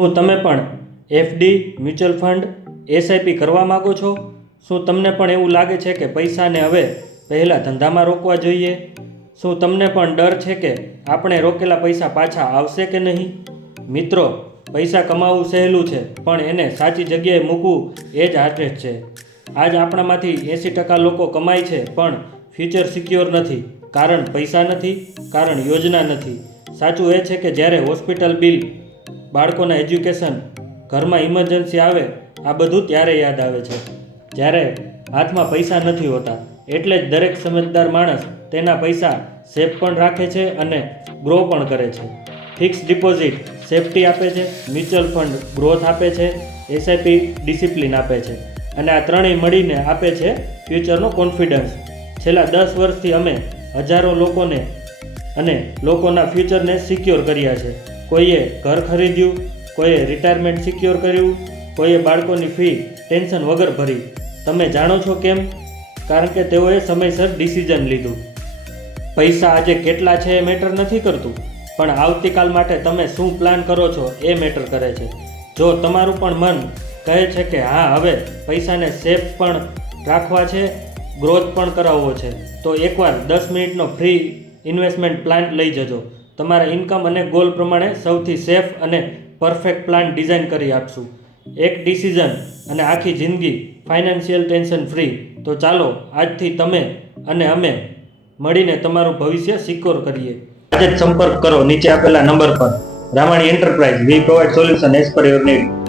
શું તમે પણ એફડી, મ્યુચ્યુઅલ ફંડ, એસઆઈપી કરવા માગો છો? શું તમને પણ એવું લાગે છે કે પૈસાને હવે પહેલાં ધંધામાં રોકવા જોઈએ? શું તમને પણ ડર છે કે આપણે રોકેલા પૈસા પાછા આવશે કે નહીં? મિત્રો, પૈસા કમાવવું સહેલું છે, પણ એને સાચી જગ્યાએ મૂકવું એ જ હાર્ડેસ્ટ છે. આજ આપણામાંથી 80% લોકો કમાય છે પણ ફ્યુચર સિક્યોર નથી. કારણ પૈસા નથી, કારણ યોજના નથી. સાચું એ છે કે જ્યારે હોસ્પિટલ બિલ, બાળકોના એજ્યુકેશન, ઘરમાં ઇમરજન્સી આવે, આ બધું ત્યારે યાદ આવે છે જ્યારે હાથમાં પૈસા નથી હોતા. એટલે જ દરેક સમજદાર માણસ તેના પૈસા સેફ પણ રાખે છે અને ગ્રો પણ કરે છે. ફિક્સ ડિપોઝિટ સેફટી આપે છે, મ્યુચ્યુઅલ ફંડ ગ્રોથ આપે છે, એસઆઈપી ડિસિપ્લિન આપે છે અને આ ત્રણેય મળીને આપે છે ફ્યુચરનો કોન્ફિડન્સ. છેલ્લા 10 વર્ષથી અમે હજારો લોકોને અને લોકોના ફ્યુચરને સિક્યોર કર્યા છે. કોઈએ ઘર ખરીદ્યું, કોઈએ રિટાયરમેન્ટ સિક્યોર કર્યું, કોઈએ બાળકોની ફી ટેન્શન વગર ભરી. તમે જાણો છો કેમ? કારણ કે તેઓએ સમયસર ડિસિઝન લીધું. પૈસા આજે કેટલા છે એ મેટર નથી કરતું, પણ આવતીકાલ માટે તમે શું પ્લાન કરો છો એ મેટર કરે છે. જો તમારું પણ મન કહે છે કે હા, હવે પૈસાને સેફ પણ રાખવા છે, ગ્રોથ પણ કરાવવો છે, તો એકવાર 10 મિનિટનો ફ્રી ઇન્વેસ્ટમેન્ટ પ્લાન લઈ જજો. તમારા ઇન્કમ અને ગોલ પ્રમાણે સૌથી સેફ અને પરફેક્ટ પ્લાન ડિઝાઇન કરી આપશું. એક ડિસિઝન અને આખી જિંદગી ફાઇનાન્શિયલ ટેન્શન ફ્રી. તો ચાલો આજથી તમે અને અમે મળીને તમારું ભવિષ્ય સિક્યોર કરીએ. આજે જ સંપર્ક કરો નીચે આપેલા નંબર પર. Ramani enterprise, we provide solution as per your need.